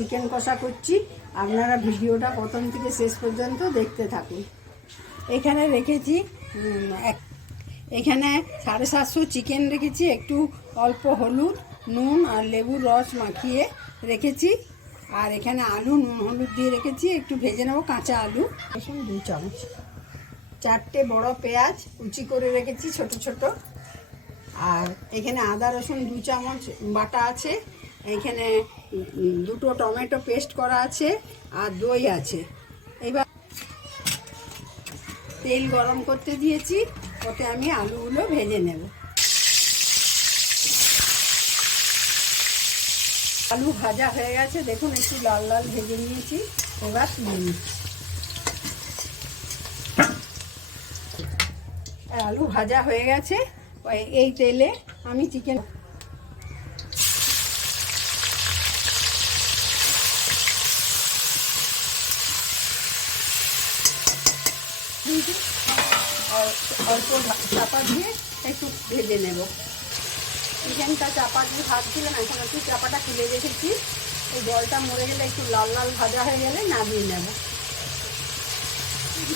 Chicken কষা করছি, আপনারা ভিডিওটা প্রথম থেকে শেষ পর্যন্ত দেখতে থাকুন। এখানে রেখেছি এখানে 750 চিকেন রেখেছি, একটু অল্প হলুদ, নুন আর লেবুর রস মাখিয়ে রেখেছি। আর এখানে আলু নুন হলুদ দিয়ে রেখেছি, একটু ভেজে নেবো কাঁচা আলু। রসুন 2 চামচ, 4টে বড় পেঁয়াজ কুচি করে রেখেছি ছোট ছোট। আর এখানে আদা রসুন 2 চামচ বাটা আছে। এখানে 2টো টমেটো পেস্ট করা আছে আর দই আছে। এবার তেল গরম করতে দিয়েছি, ওতে আমি আলুগুলো ভেজে নেব। আলু ভাজা হয়ে গেছে, দেখুন একটু লাল লাল ভেজে নিয়েছি। এবার তুলে নিচ্ছি। আলু ভাজা হয়ে গেছে, এই তেলে আমি চিকেন অল্প চাপা দিয়ে একটু ভেজে নেব। চিকেনটা চাপা দিয়ে ভাজছিলাম, এখন একটু চাপাটা খুলে রেখেছি। এই জলটা মরে গেলে একটু লাল লাল ভাজা হয়ে গেলে নামিয়ে নেব।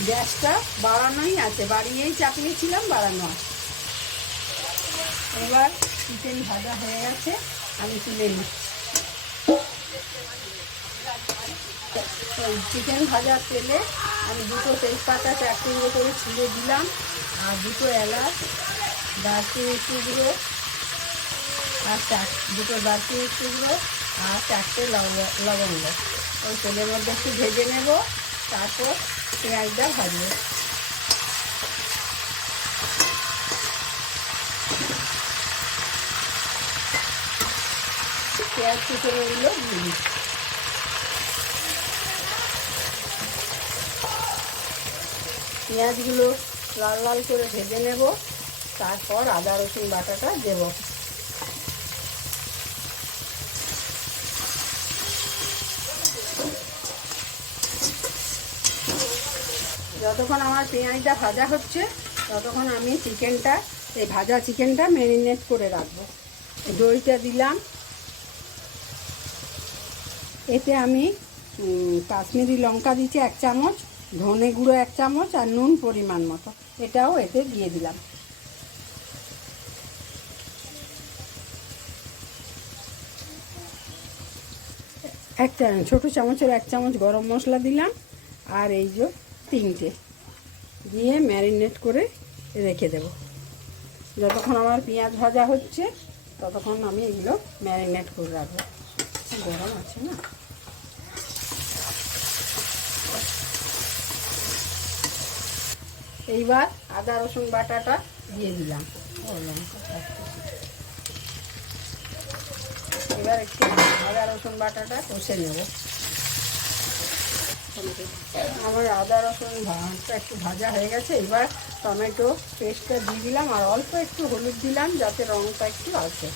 গ্যাসটা বাড়ানোই আছে, বাড়িয়েই চাপিয়েছিলাম, বাড়ানো আছে। এবার চিকেন ভাজা হয়ে গেছে, আমি তুলে নিচ্ছি। চিকেন ভাজার তেলে আমি 2টো তেজপাতা 4 টুকরো করে ছিঁড়ে দিলাম, আর 2টো এলাচ, দারচিনির টুকরো আর 2টো দারচিনির টুকরো আর 4টে লবঙ্গ। ওই তেলের মধ্যে একটু ভেজে নেব, তারপর পেঁয়াজটা ভাজবো। পেঁয়াজ কুচোগুলো দিয়ে দিচ্ছি। পেঁয়াজগুলো লাল লাল করে ভেজে নেব, তারপর আদা রসুন বাটাটা দেব। যতক্ষণ আমার পেঁয়াজটা ভাজা হচ্ছে, ততক্ষণ আমি চিকেনটা, এই ভাজা চিকেনটা ম্যারিনেট করে রাখবো। দইটা দিলাম, এতে আমি কাশ্মীরি লঙ্কা দিচ্ছি 1 চামচ, ধনে গুঁড়ো 1 চামচ আর নুন পরিমাণ মতো, এটাও এতে দিয়ে দিলাম। ছোটো চামচের 1 চামচ গরম মশলা দিলাম, আর এই যে 3টে দিয়ে ম্যারিনেট করে রেখে দেব। যতক্ষণ আমার পেঁয়াজ ভাজা হচ্ছে, ততক্ষণ আমি এগুলো ম্যারিনেট করে রাখবো। গরম আছে না। এইবার আদা রসুন বাটাটা দিয়ে দিলাম। এবার একটু আদা রসুন বাটাটা কষে নেব। আমার আদা রসুন একটু ভাজা হয়ে গেছে। এবার টমেটো পেস্টটা দিয়ে দিলাম, আর অল্প একটু হলুদ দিলাম যাতে রঙটা একটু আসে।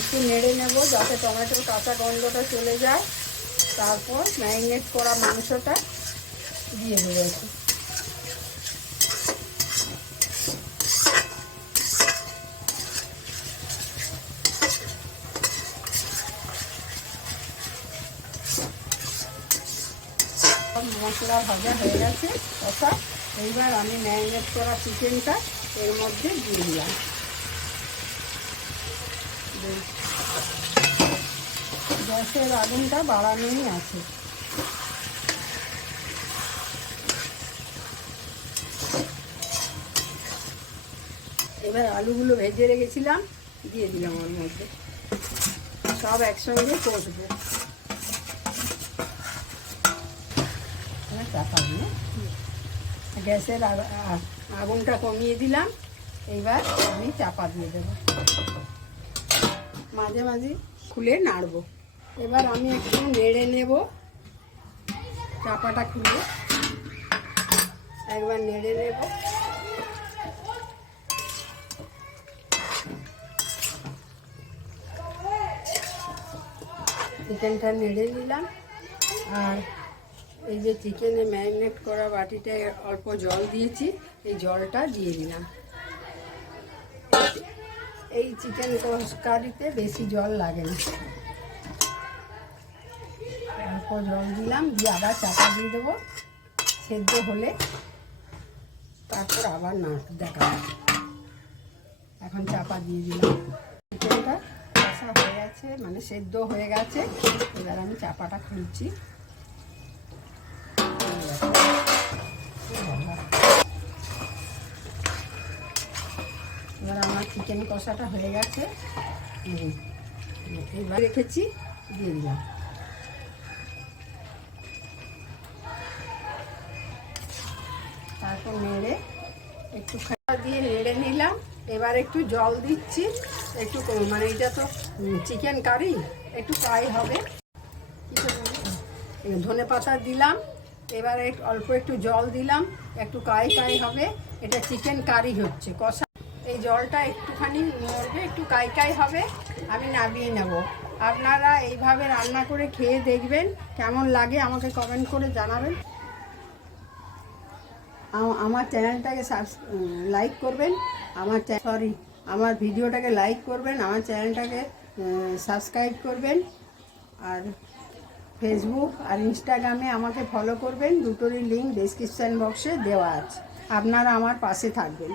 একটু নেড়ে নেব যাতে টমেটোর কাঁচা গন্ধটা চলে যায়। তারপর ম্যারিনেট করা মাংসটা দিয়ে দেবো। মশলা ভাজা হয়ে গেছে কষা। এইবার আমি ম্যারিনেট করা চিকেনটা এর মধ্যে দিয়ে দিলাম। গ্যাসের আগুনটা বাড়ানোই আছে। এবার আলুগুলো ভেজে রেখেছিলাম দিয়ে দিলাম ওর মধ্যে, সব একসঙ্গে কষবো। চাপা দিয়ে গ্যাসের আগুনটা কমিয়ে দিলাম। এইবার আমি চাপা দিয়ে দেব, মাঝে মাঝে খুলে নাড়বো। এবার আমি একটু নেড়ে নেব, চাপাটা খুলে একবার নেড়ে নেব। চিকেনটা নেড়ে নিলাম, আর এই যে চিকেনে ম্যারিনেট করা বাটিটায় অল্প জল দিয়েছি, এই জলটা দিয়ে দিলাম। এই চিকেন কারিতে বেশি জল লাগে না, অল্প জল দিলাম, দিয়ে আবার চাপা দিয়ে দেবো, সেদ্ধ হলে তারপর আবার দেখা হবে। এখন চাপা দিয়ে দিলাম, চিকেনটা কষা হয়ে গেছে, মানে সেদ্ধ হয়ে গেছে। এবার আমি চাপাটা খুলছি। এবার আমার চিকেন কষাটা হয়ে গেছে, এবার রেখেছি, দিয়ে দিলাম। তারপর নেড়ে একটু খাবার দিয়ে নেড়ে নিলাম। এবার একটু জল দিচ্ছি, একটু মানে এটা তো চিকেন কারি, একটু ফ্রাই হবে। ধনে পাতা দিলাম, এবার অল্প একটু জল দিলাম, একটু কাই হবে। এটা চিকেন কারি হচ্ছে কষা। এই জলটা একটুখানি নড়বে, একটু কাই হবে, আমি নামিয়ে নেব। আপনারা এইভাবে রান্না করে খেয়ে দেখবেন, কেমন লাগে আমাকে কমেন্ট করে জানাবেন। আমার চ্যানেলটাকে লাইক করবেন, আমার ভিডিওটাকে লাইক করবেন, আমার চ্যানেলটাকে সাবস্ক্রাইব করবেন, আর ফেসবুক আর ইনস্টাগ্রামে আমাকে ফলো করবেন। দুটোরই লিঙ্ক ডেসক্রিপশান বক্সে দেওয়া আছে। আপনারা আমার পাশে থাকবেন।